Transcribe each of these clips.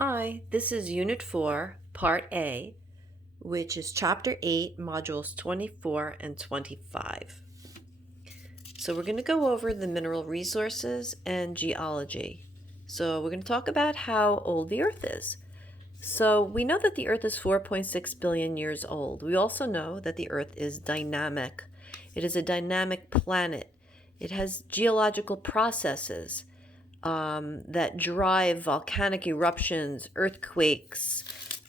Hi, this is Unit 4, Part A, which is Chapter 8, Modules 24 and 25. So we're going to go over the mineral resources and geology. So we're going to talk about how old the Earth is. So we know that the Earth is 4.6 billion years old. We also know that the Earth is dynamic. It is a dynamic planet. It has geological processes that drive volcanic eruptions, earthquakes,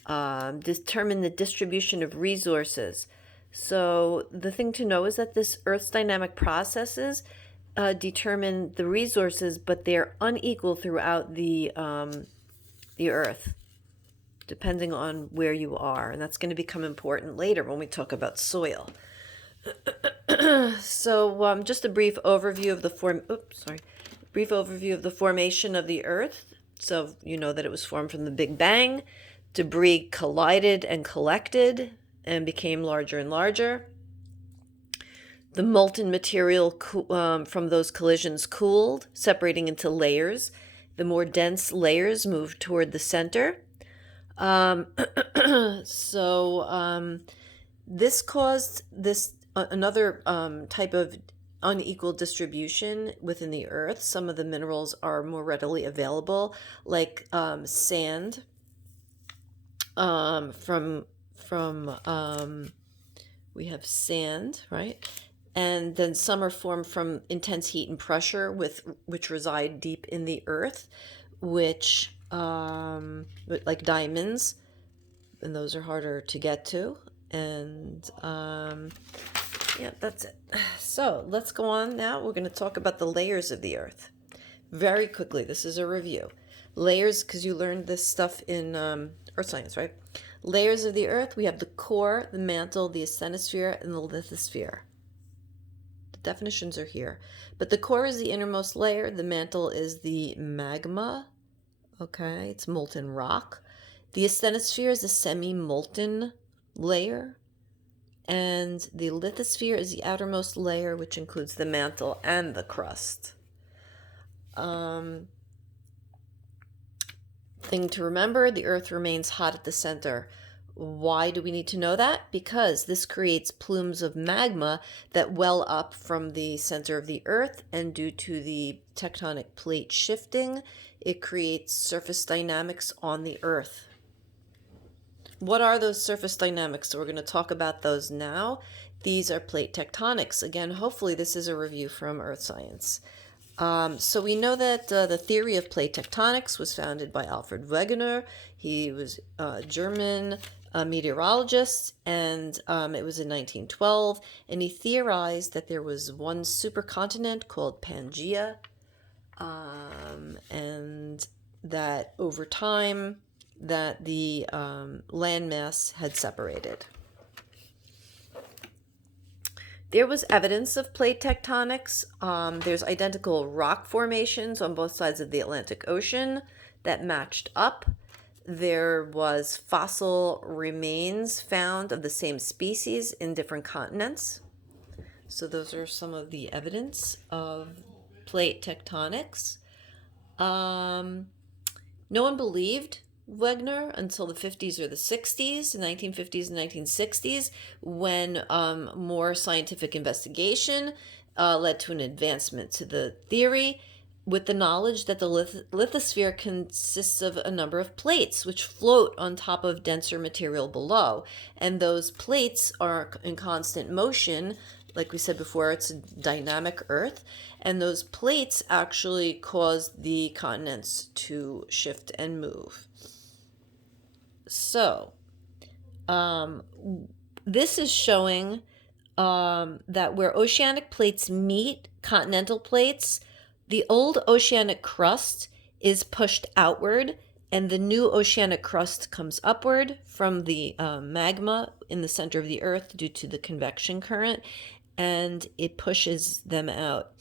determine the distribution of resources. So the thing to know is that this Earth's dynamic processes determine the resources, but they're unequal throughout the Earth, depending on where you are, and that's going to become important later when we talk about soil. So, just a brief overview of the formation of the Earth. So you know that it was formed from the Big Bang. Debris collided and collected and became larger and larger. The molten material from those collisions cooled, separating into layers. The more dense layers moved toward the center. So this caused another type of unequal distribution within the earth. Some of the minerals are more readily available, like sand from we have sand, right? And then some are formed from intense heat and pressure which reside deep in the earth, which like diamonds, and those are harder to get to. And yeah, that's it. So let's go on now. We're going to talk about the layers of the earth very quickly. This is a review. Layers, because you learned this stuff in earth science, right? Layers of the earth. We have the core, the mantle, the asthenosphere, and the lithosphere. The definitions are here. But the core is the innermost layer. The mantle is the magma. Okay, it's molten rock. The asthenosphere is a semi-molten layer. And the lithosphere is the outermost layer, which includes the mantle and the crust. Thing to remember, the Earth remains hot at the center. Why do we need to know that? Because this creates plumes of magma that well up from the center of the Earth, and due to the tectonic plate shifting, it creates surface dynamics on the Earth. What are those surface dynamics? So we're going to talk about those now. These are plate tectonics. Again, hopefully this is a review from Earth Science. So we know that the theory of plate tectonics was founded by Alfred Wegener. He was a German meteorologist, and it was in 1912. And he theorized that there was one supercontinent called Pangaea, and that over time that the landmass had separated. There was evidence of plate tectonics. There's identical rock formations on both sides of the Atlantic Ocean that matched up. There was fossil remains found of the same species in different continents. So those are some of the evidence of plate tectonics. No one believed Wegener until the 50s or the 60s, the 1950s and 1960s, when more scientific investigation led to an advancement to the theory, with the knowledge that the lithosphere consists of a number of plates which float on top of denser material below. And those plates are in constant motion. Like we said before, it's a dynamic Earth, and those plates actually cause the continents to shift and move. So, this is showing that where oceanic plates meet continental plates, the old oceanic crust is pushed outward, and the new oceanic crust comes upward from the magma in the center of the Earth due to the convection current, and it pushes them out.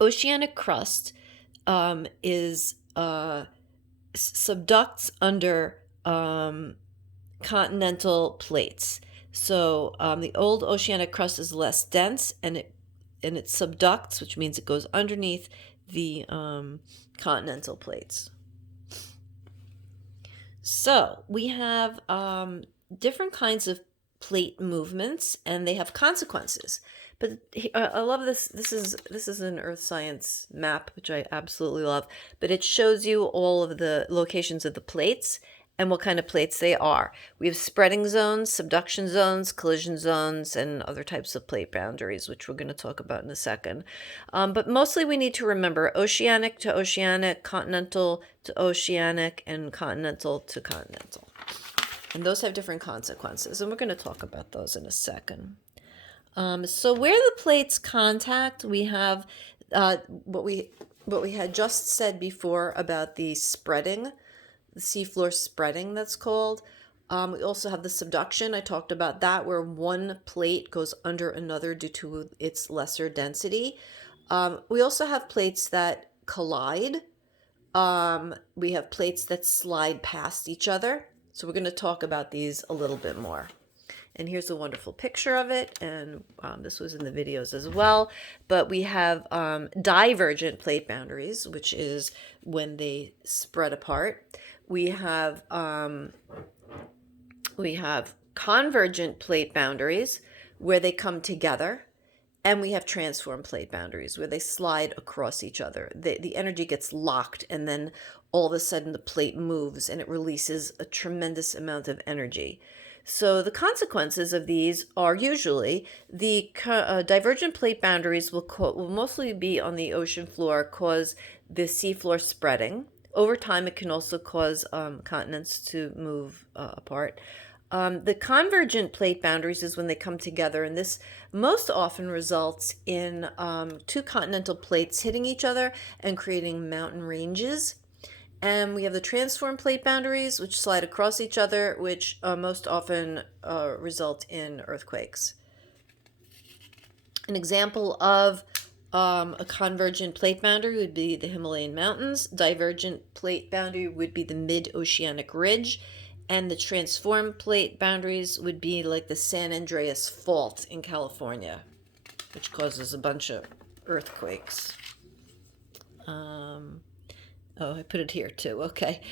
Oceanic crust is subducts under continental plates. So the old oceanic crust is less dense, and it subducts, which means it goes underneath the continental plates. So we have different kinds of plate movements, and they have consequences. But I love this. This is an earth science map, which I absolutely love. But it shows you all of the locations of the plates and what kind of plates they are. We have spreading zones, subduction zones, collision zones, and other types of plate boundaries, which we're going to talk about in a second. But mostly we need to remember oceanic to oceanic, continental to oceanic, and continental to continental. And those have different consequences, and we're going to talk about those in a second. So where the plates contact, we have what we had just said before about the spreading, the seafloor spreading, that's called. We also have the subduction. I talked about that, where one plate goes under another due to its lesser density. We also have plates that collide. We have plates that slide past each other. So we're going to talk about these a little bit more. And here's a wonderful picture of it, and this was in the videos as well. But we have divergent plate boundaries, which is when they spread apart. We have convergent plate boundaries, where they come together. And we have transform plate boundaries, where they slide across each other. The energy gets locked, and then all of a sudden the plate moves and it releases a tremendous amount of energy. So the consequences of these are usually the divergent plate boundaries will mostly be on the ocean floor, cause the seafloor spreading. Over time, it can also cause continents to move apart. The convergent plate boundaries is when they come together, and this most often results in two continental plates hitting each other and creating mountain ranges. And we have the transform plate boundaries, which slide across each other, which most often result in earthquakes. An example of a convergent plate boundary would be the Himalayan mountains. Divergent plate boundary would be the mid-oceanic ridge. And the transform plate boundaries would be like the San Andreas Fault in California, which causes a bunch of earthquakes. Oh, I put it here too. Okay.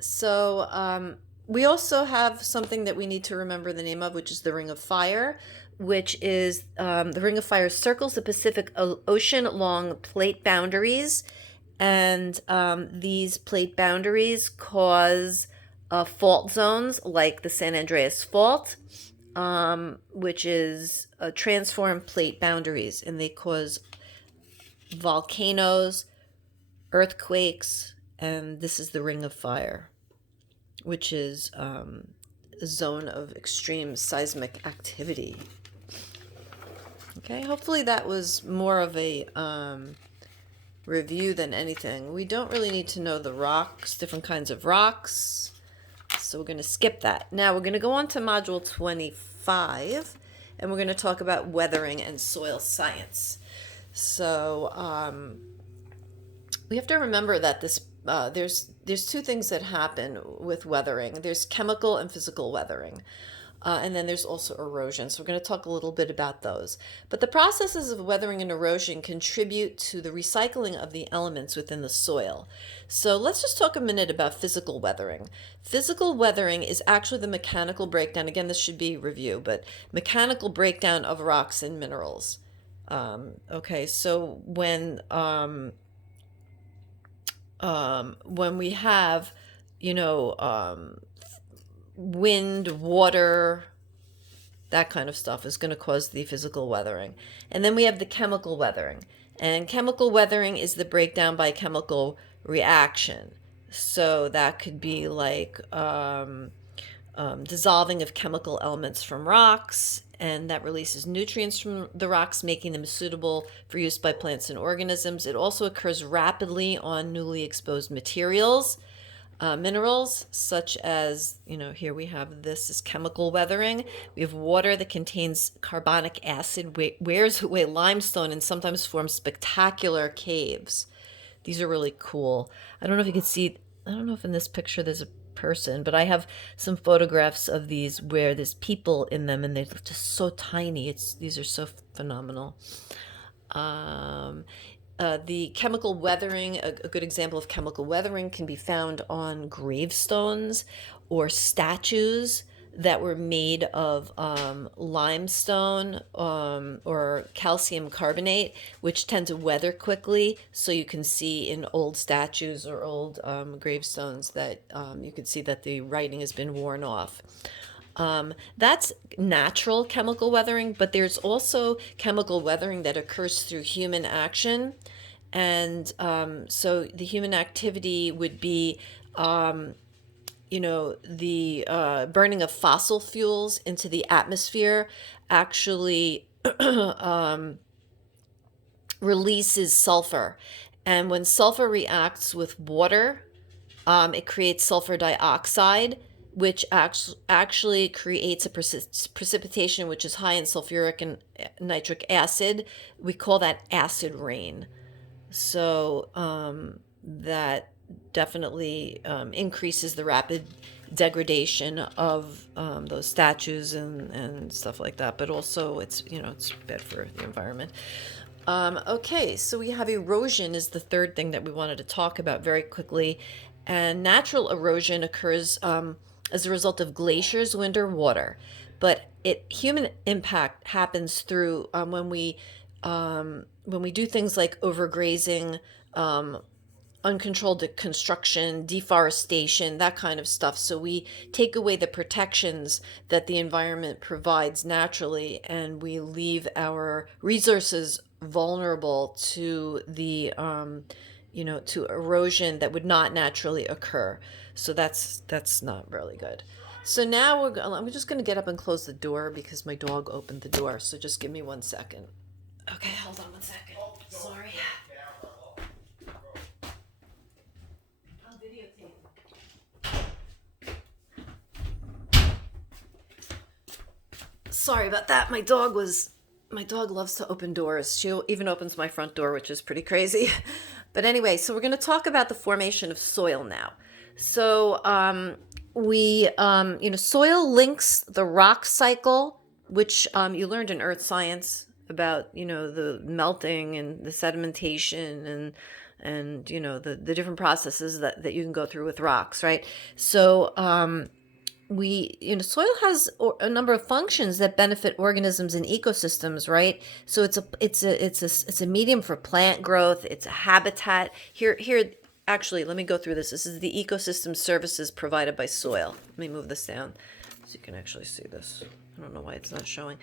So we also have something that we need to remember the name of, which is the Ring of Fire, which is the Ring of Fire circles the Pacific Ocean along plate boundaries. And these plate boundaries cause fault zones like the San Andreas Fault, which is transform plate boundaries, and they cause volcanoes, earthquakes, and this is the Ring of Fire, which is a zone of extreme seismic activity. Okay, hopefully that was more of a review than anything. We don't really need to know the rocks, different kinds of rocks, so we're going to skip that. Now we're going to go on to Module 25, and we're going to talk about weathering and soil science. So we have to remember that there's two things that happen with weathering. There's chemical and physical weathering. And then there's also erosion. So we're going to talk a little bit about those. But the processes of weathering and erosion contribute to the recycling of the elements within the soil. So let's just talk a minute about physical weathering. Physical weathering is actually the mechanical breakdown. Again, this should be review, but mechanical breakdown of rocks and minerals. Okay, so when we have, wind, water, that kind of stuff is going to cause the physical weathering. And then we have the chemical weathering. And chemical weathering is the breakdown by chemical reaction. So that could be like dissolving of chemical elements from rocks, and that releases nutrients from the rocks, making them suitable for use by plants and organisms. It also occurs rapidly on newly exposed materials. Minerals such as, here we have this is chemical weathering. We have water that contains carbonic acid, wears away limestone, and sometimes forms spectacular caves. These are really cool. I don't know if you can see, I don't know if in this picture there's a person, but I have some photographs of these where there's people in them and they're just so tiny. These are so phenomenal. The chemical weathering, a good example of chemical weathering, can be found on gravestones or statues that were made of limestone or calcium carbonate, which tend to weather quickly. So you can see in old statues or old gravestones that you can see that the writing has been worn off. That's natural chemical weathering, but there's also chemical weathering that occurs through human action. And so the human activity would be, the burning of fossil fuels into the atmosphere actually releases sulfur. And when sulfur reacts with water, it creates sulfur dioxide, which actually creates a precipitation which is high in sulfuric and nitric acid. We call that acid rain. So that definitely increases the rapid degradation of those statues and stuff like that. But also, it's bad for the environment. Okay, so we have erosion is the third thing that we wanted to talk about very quickly. And natural erosion occurs as a result of glaciers, wind, or water. But human impact happens through when we do things like overgrazing, uncontrolled construction, deforestation, that kind of stuff. So we take away the protections that the environment provides naturally, and we leave our resources vulnerable to to erosion that would not naturally occur. So that's not really good. So now I'm just going to get up and close the door because my dog opened the door. So just give me 1 second. Okay, hold on 1 second. Sorry. I'm videotaping. Sorry about that. My dog loves to open doors. She even opens my front door, which is pretty crazy. But anyway, so we're going to talk about the formation of soil now. So soil links the rock cycle, which you learned in earth science about, the melting and the sedimentation and the different processes that you can go through with rocks, right? So soil has a number of functions that benefit organisms and ecosystems, right? So it's a medium for plant growth. It's a habitat. Here actually, let me go through this. This is the ecosystem services provided by soil. Let me move this down so you can actually see this. I don't know why it's not showing.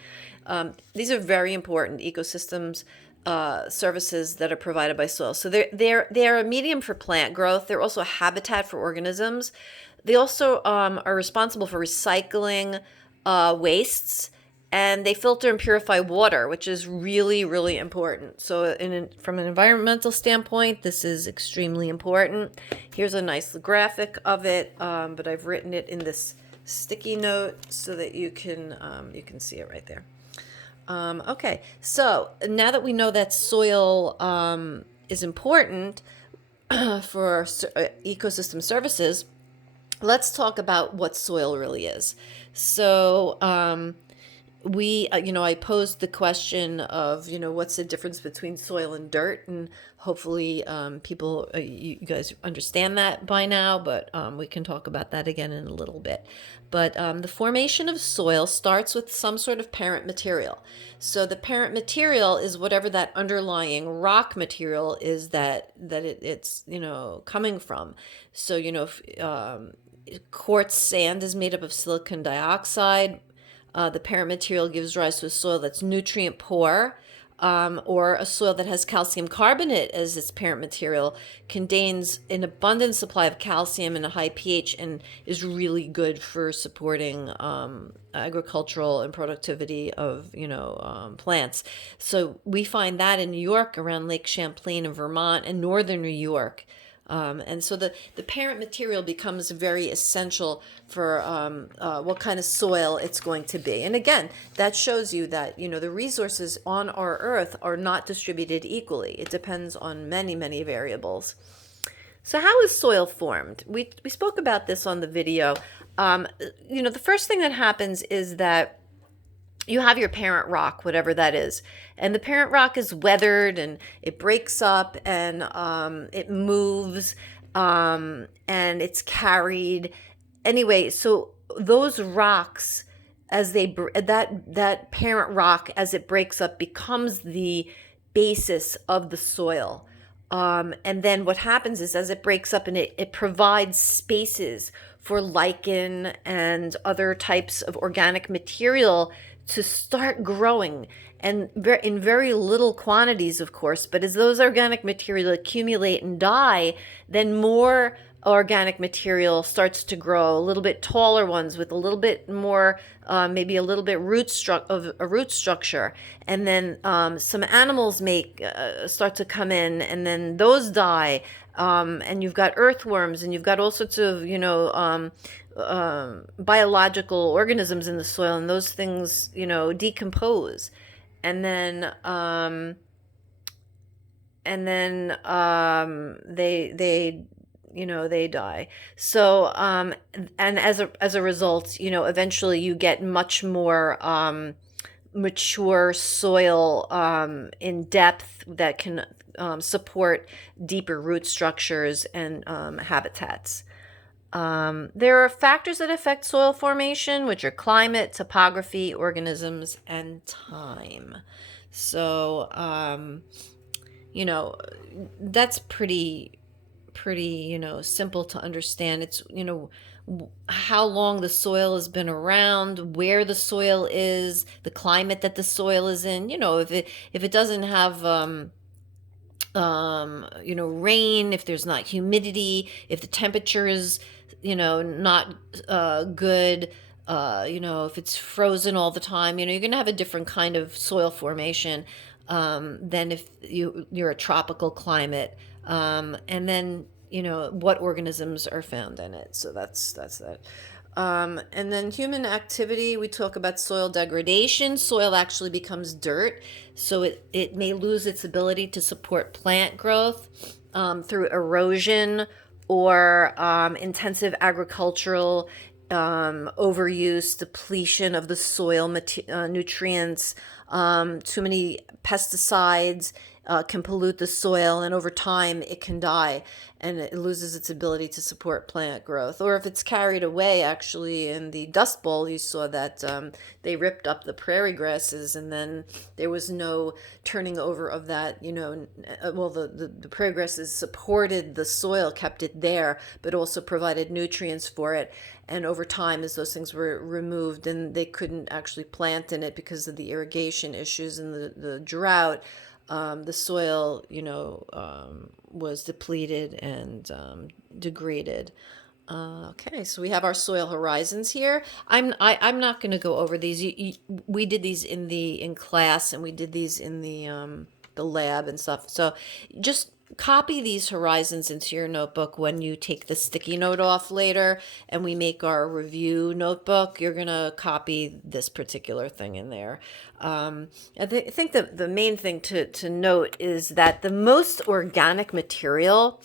These are very important ecosystems services that are provided by soil. So they're a medium for plant growth. They're also a habitat for organisms. They also are responsible for recycling wastes, and they filter and purify water, which is really, really important. So from an environmental standpoint, this is extremely important. Here's a nice graphic of it, but I've written it in this sticky note so that you can see it right there. Okay, so now that we know that soil is important for ecosystem services, let's talk about what soil really is. So I posed the question of, what's the difference between soil and dirt, and hopefully you guys understand that by now, but we can talk about that again in a little bit. But the formation of soil starts with some sort of parent material. So the parent material is whatever that underlying rock material is that it's coming from. So quartz sand is made up of silicon dioxide. The parent material gives rise to a soil that's nutrient poor, or a soil that has calcium carbonate as its parent material, contains an abundant supply of calcium and a high pH, and is really good for supporting agricultural and productivity of plants. So we find that in New York around Lake Champlain in Vermont and northern New York. And so the parent material becomes very essential for what kind of soil it's going to be. And again, that shows you that, the resources on our earth are not distributed equally. It depends on many, many variables. So how is soil formed? We spoke about this on the video. The first thing that happens is that you have your parent rock, whatever that is, and the parent rock is weathered and it breaks up and it moves, and it's carried. Anyway, so those rocks, as that parent rock, as it breaks up, becomes the basis of the soil. And then what happens is, as it breaks up, and it provides spaces for lichen and other types of organic material to start growing, and in very little quantities, of course. But as those organic material accumulate and die, then more organic material starts to grow, a little bit taller ones with a little bit more, maybe a little bit of a root structure, and then some animals make start to come in, and then those die, and you've got earthworms, and you've got all sorts of biological organisms in the soil, and those things decompose, and then they they die. So and as a result, eventually you get much more mature soil in depth that can support deeper root structures and habitats. There are factors that affect soil formation, which are climate, topography, organisms, and time. So, that's pretty, simple to understand. It's, how long the soil has been around, where the soil is, the climate that the soil is in. If it doesn't have rain, if there's not humidity, if the temperature is, not good, if it's frozen all the time, you're going to have a different kind of soil formation than if you're a tropical climate. And then, what organisms are found in it. So that's that. And then human activity, we talk about soil degradation. Soil actually becomes dirt, so it may lose its ability to support plant growth through erosion or intensive agricultural overuse, depletion of the soil nutrients. Too many pesticides can pollute the soil, and over time it can die, and it loses its ability to support plant growth. Or if it's carried away, actually, in the Dust Bowl, you saw that they ripped up the prairie grasses, and then there was no turning over of that. Well, the prairie grasses supported the soil, kept it there, but also provided nutrients for it. And over time, as those things were removed, and they couldn't actually plant in it because of the irrigation issues and the drought, the soil, was depleted and degraded. Okay, so we have our soil horizons here. I'm not going to go over these. We did these in class, and we did these in the lab and stuff. So just copy these horizons into your notebook when you take the sticky note off later and we make our review notebook. You're going to copy this particular thing in there. I think the main thing to note is that the most organic material,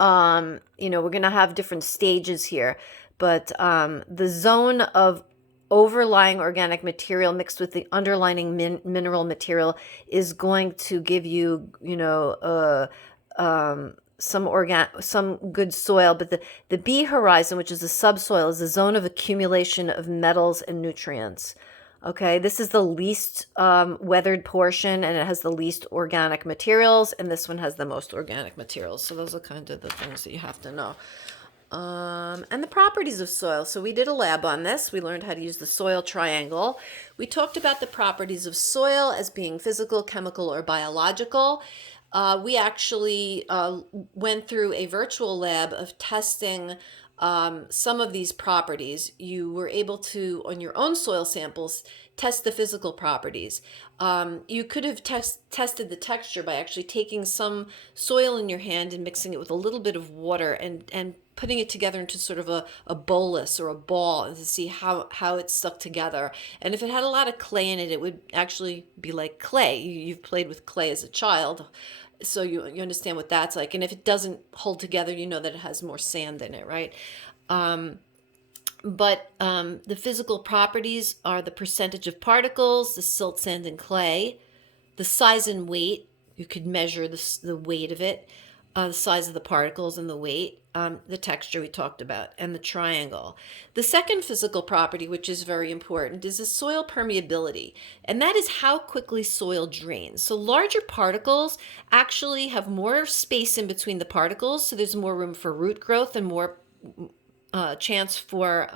we're going to have different stages here, but the zone of overlying organic material mixed with the underlying mineral material is going to give you, some good soil. But the B horizon, which is the subsoil, is a zone of accumulation of metals and nutrients. Okay, this is the least weathered portion, and it has the least organic materials, and this one has the most organic materials. So those are kind of the things that you have to know. And the properties of soil. So we did a lab on this. We learned how to use the soil triangle. We talked about the properties of soil as being physical, chemical, or biological. We actually went through a virtual lab of testing some of these properties. You were able to, on your own soil samples, test the physical properties. You could have tested the texture by actually taking some soil in your hand and mixing it with a little bit of water and putting it together into sort of a bolus or a ball, and to see how it stuck together. And if it had a lot of clay in it, it would actually be like clay. You've played with clay as a child, so you understand what that's like. And if it doesn't hold together, you know that it has more sand in it, right? But the physical properties are the percentage of particles, the silt, sand, and clay, the size and weight. You could measure the weight of it, the size of the particles and the weight, the texture we talked about, and the triangle. The second physical property, which is very important, is the soil permeability, and that is how quickly soil drains. So larger particles actually have more space in between the particles, so there's more room for root growth and more chance for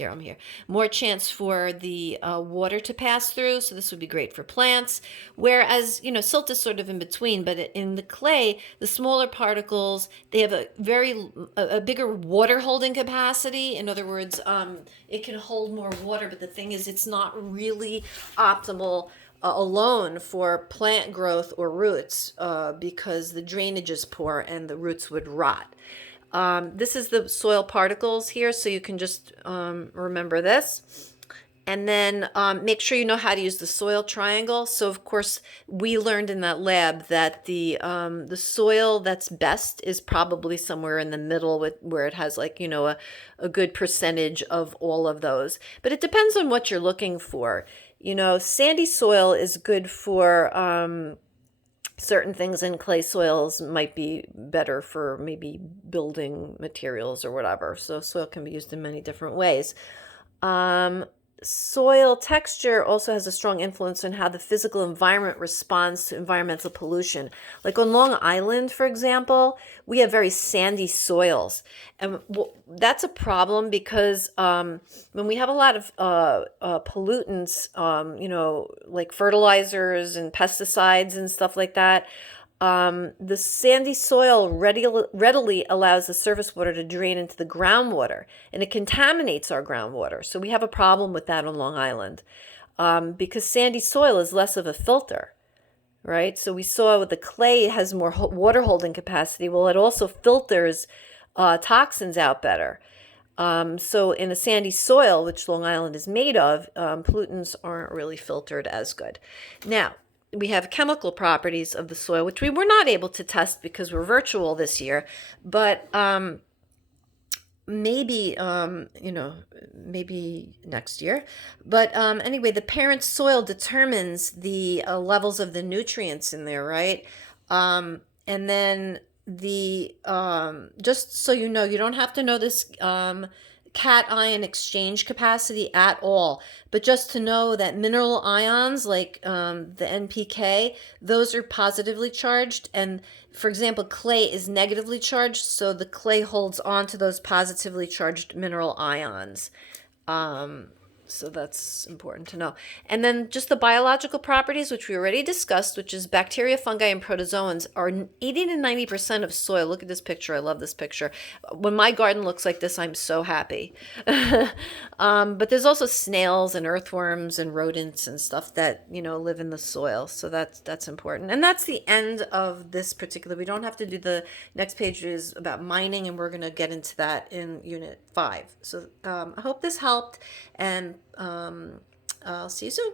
I'm here. More chance for the water to pass through, so this would be great for plants. Whereas, silt is sort of in between, but in the clay, the smaller particles, they have a bigger water holding capacity. In other words, it can hold more water, but the thing is, it's not really optimal alone for plant growth or roots because the drainage is poor and the roots would rot. This is the soil particles here, so you can just remember this. And then make sure you know how to use the soil triangle. So, of course, we learned in that lab that the soil that's best is probably somewhere in the middle where it has a good percentage of all of those. But it depends on what you're looking for. Sandy soil is good for certain things, and clay soils might be better for maybe building materials or whatever. So soil can be used in many different ways. Soil texture also has a strong influence on how the physical environment responds to environmental pollution. Like on Long Island, for example, we have very sandy soils. And that's a problem because when we have a lot of pollutants, like fertilizers and pesticides and stuff like that, the sandy soil readily allows the surface water to drain into the groundwater, and it contaminates our groundwater. So we have a problem with that on Long Island because sandy soil is less of a filter, right? So we saw with the clay, it has more water holding capacity. Well, it also filters toxins out better. So in a sandy soil, which Long Island is made of, pollutants aren't really filtered as good. Now, we have chemical properties of the soil, which we were not able to test because we're virtual this year, but maybe maybe next year. But anyway, the parent soil determines the levels of the nutrients in there, right? And then the just so you know, you don't have to know this cation exchange capacity at all, but just to know that mineral ions like the NPK, those are positively charged, and for example, clay is negatively charged, so the clay holds on to those positively charged mineral ions. So that's important to know. And then just the biological properties, which we already discussed, which is bacteria, fungi, and protozoans, are 80 to 90% of soil. Look at this picture. I love this picture. When my garden looks like this, I'm so happy. But there's also snails and earthworms and rodents and stuff that, live in the soil. So that's important. And that's the end of this particular. We don't have to do the next page is about mining, and we're going to get into that in Unit 5. So I hope this helped, and I'll see you soon.